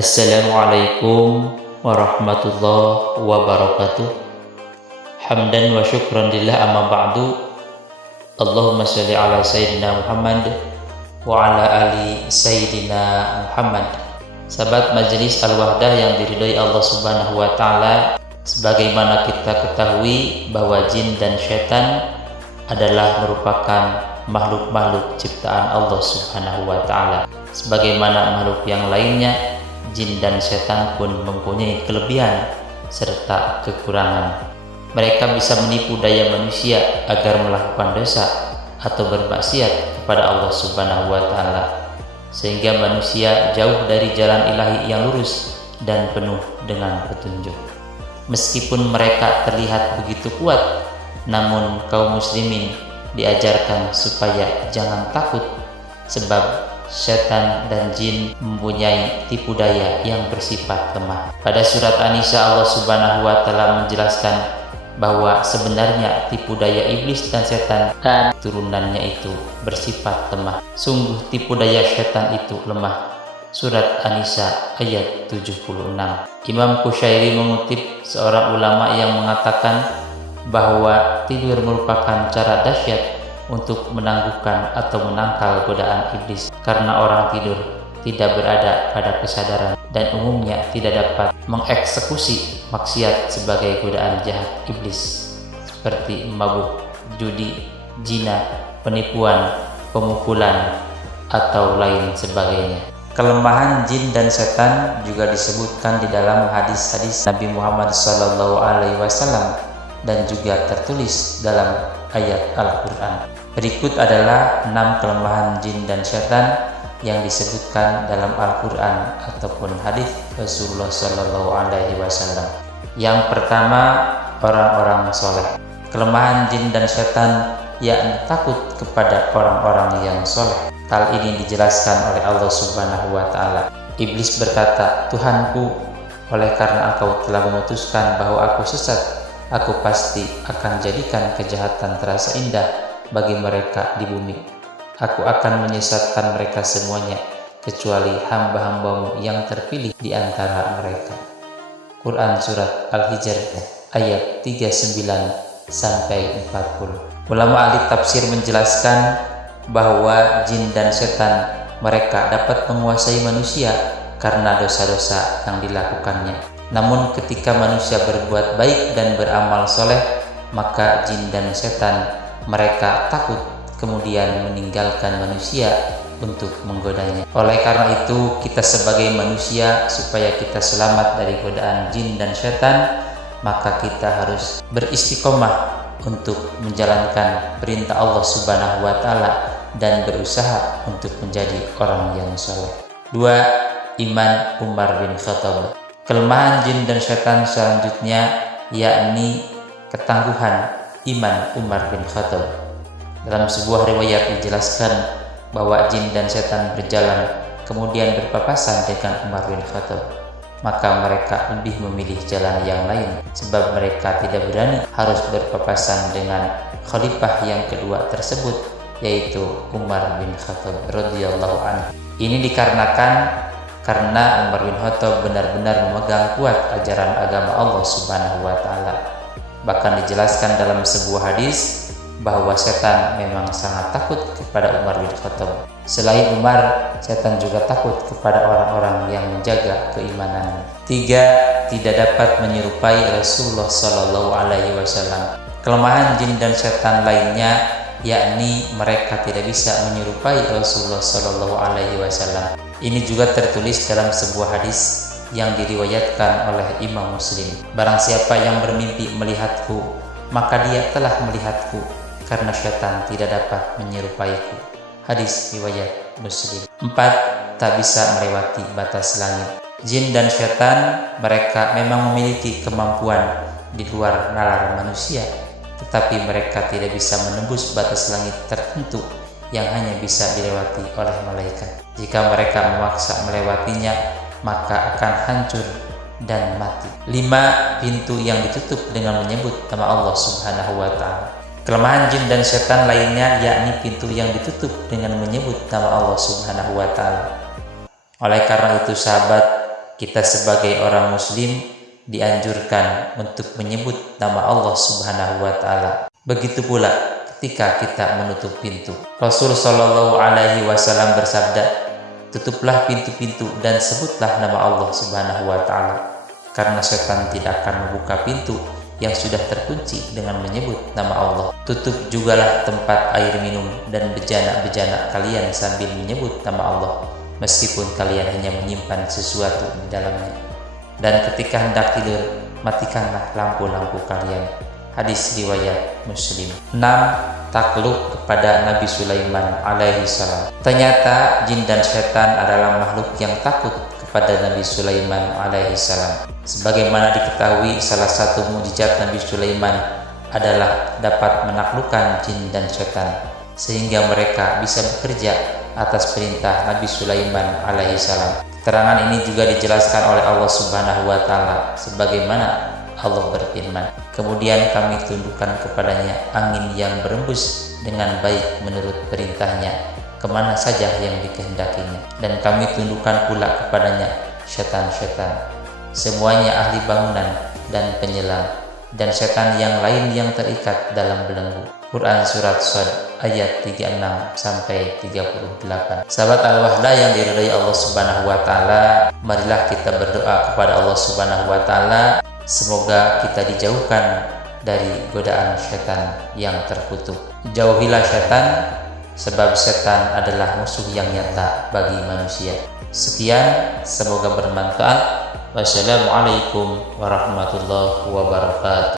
Assalamualaikum warahmatullahi wabarakatuh. Hamdan wa syukran lillah, amma ba'du. Allahumma sholli ala sayyidina Muhammad wa ala ali sayyidina Muhammad. Sahabat majelis Al-Wahdah yang diridhai Allah Subhanahu wa taala, sebagaimana kita ketahui bahwa jin dan syaitan adalah merupakan makhluk-makhluk ciptaan Allah Subhanahu wa taala. Sebagaimana makhluk yang lainnya, jin dan setan pun mempunyai kelebihan serta kekurangan. Mereka bisa menipu daya manusia agar melakukan dosa atau bermaksiat kepada Allah Subhanahu wa taala, sehingga manusia jauh dari jalan ilahi yang lurus dan penuh dengan petunjuk. Meskipun mereka terlihat begitu kuat, namun kaum muslimin diajarkan supaya jangan takut, sebab setan dan jin mempunyai tipu daya yang bersifat lemah. Pada surat An-Nisa, Allah Subhanahu wa taala menjelaskan bahwa sebenarnya tipu daya iblis dan setan dan turunannya itu bersifat lemah. Sungguh tipu daya setan itu lemah. Surat An-Nisa ayat 76. Imam Qushairi mengutip seorang ulama yang mengatakan bahwa tidur merupakan cara dahsyat untuk menangguhkan atau menangkal godaan iblis, karena orang tidur tidak berada pada kesadaran dan umumnya tidak dapat mengeksekusi maksiat sebagai godaan jahat iblis seperti mabuk, judi, zina, penipuan, pemukulan, atau lain sebagainya. Kelemahan jin dan setan juga disebutkan di dalam hadis-hadis Nabi Muhammad SAW dan juga tertulis dalam ayat Al-Quran. Berikut adalah 6 kelemahan jin dan setan yang disebutkan dalam Al-Quran ataupun hadis Rasulullah SAW. Yang pertama, orang-orang soleh. Kelemahan jin dan setan yakni takut kepada orang-orang yang soleh. Hal ini dijelaskan oleh Allah Subhanahu wa taala. Iblis berkata, "Tuhanku, oleh karena Engkau telah memutuskan bahwa aku sesat, aku pasti akan jadikan kejahatan terasa indah bagi mereka di bumi. Aku akan menyesatkan mereka semuanya, kecuali hamba-hambamu yang terpilih di antara mereka." Quran Surat Al-Hijr ayat 39-40. Ulama ahli tafsir menjelaskan bahwa jin dan setan mereka dapat menguasai manusia karena dosa-dosa yang dilakukannya. Namun ketika manusia berbuat baik dan beramal soleh, maka jin dan setan mereka takut kemudian meninggalkan manusia untuk menggodanya. Oleh karena itu, kita sebagai manusia, supaya kita selamat dari godaan jin dan setan, maka kita harus beristiqomah untuk menjalankan perintah Allah Subhanahu wa taala dan berusaha untuk menjadi orang yang soleh. 2. Iman Umar bin Khattab. Kelemahan jin dan setan selanjutnya yakni ketangguhan iman Umar bin Khattab. Dalam sebuah riwayat dijelaskan bahwa jin dan setan berjalan kemudian berpapasan dengan Umar bin Khattab, maka mereka lebih memilih jalan yang lain sebab mereka tidak berani harus berpapasan dengan khalifah yang kedua tersebut, yaitu Umar bin Khattab radhiyallahu anhu. Ini dikarenakan karena Umar bin Khattab benar-benar memegang kuat ajaran agama Allah Subhanahu wa taala. Bahkan dijelaskan dalam sebuah hadis bahwa setan memang sangat takut kepada Umar bin Khattab. Selain Umar, setan juga takut kepada orang-orang yang menjaga keimanan. 3. Tidak dapat menyerupai Rasulullah SAW. Kelemahan jin dan setan lainnya yakni mereka tidak bisa menyerupai Rasulullah SAW. Ini juga tertulis dalam sebuah hadis yang diriwayatkan oleh Imam Muslim. Barang siapa yang bermimpi melihatku, maka dia telah melihatku, karena syaitan tidak dapat menyerupaiku. Hadis riwayat Muslim. 4. Tak bisa melewati batas langit. Jin dan syaitan mereka memang memiliki kemampuan di luar nalar manusia, tetapi mereka tidak bisa menembus batas langit tertentu yang hanya bisa dilewati oleh malaikat. Jika mereka memaksa melewatinya, maka akan hancur dan mati. 5. Pintu yang ditutup dengan menyebut nama Allah Subhanahu wa taala. Kelemahan jin dan setan lainnya yakni pintu yang ditutup dengan menyebut nama Allah Subhanahu wa taala. Oleh karena itu sahabat, Kita sebagai orang muslim dianjurkan untuk menyebut nama Allah Subhanahu wa taala. Begitu pula ketika kita menutup pintu. Rasul sallallahu alaihi wasallam bersabda, "Tutuplah pintu-pintu dan sebutlah nama Allah Subhanahu wa taala, karena setan tidak akan membuka pintu yang sudah terkunci dengan menyebut nama Allah. Tutup jugalah tempat air minum dan bejana-bejana kalian sambil menyebut nama Allah, meskipun kalian hanya menyimpan sesuatu di dalamnya. Dan ketika hendak tidur, matikanlah lampu-lampu kalian." Hadis riwayat Muslim. 6. Takluk kepada Nabi Sulaiman alaihi salam. Ternyata jin dan setan adalah makhluk yang takut kepada Nabi Sulaiman alaihi salam. Sebagaimana diketahui, salah satu mukjizat Nabi Sulaiman adalah dapat menaklukkan jin dan setan, sehingga mereka bisa bekerja atas perintah Nabi Sulaiman alaihi salam. Keterangan ini juga dijelaskan oleh Allah Subhanahu wa taala sebagaimana Allah berfirman, "Kemudian kami tundukkan kepadanya angin yang berembus dengan baik menurut perintahnya kemana saja yang dikehendakinya, dan kami tundukkan pula kepadanya setan-setan, semuanya ahli bangunan dan penyelam, dan setan yang lain yang terikat dalam belenggu." Quran Surat Shad ayat 36-38. Sahabat Al-Wahda yang diridhai Allah Subhanahu wa taala, marilah kita berdoa kepada Allah Subhanahu wa taala, semoga kita dijauhkan dari godaan setan yang terkutuk. Jauhilah setan, sebab setan adalah musuh yang nyata bagi manusia. Sekian, semoga bermanfaat. Wassalamualaikum warahmatullahi wabarakatuh.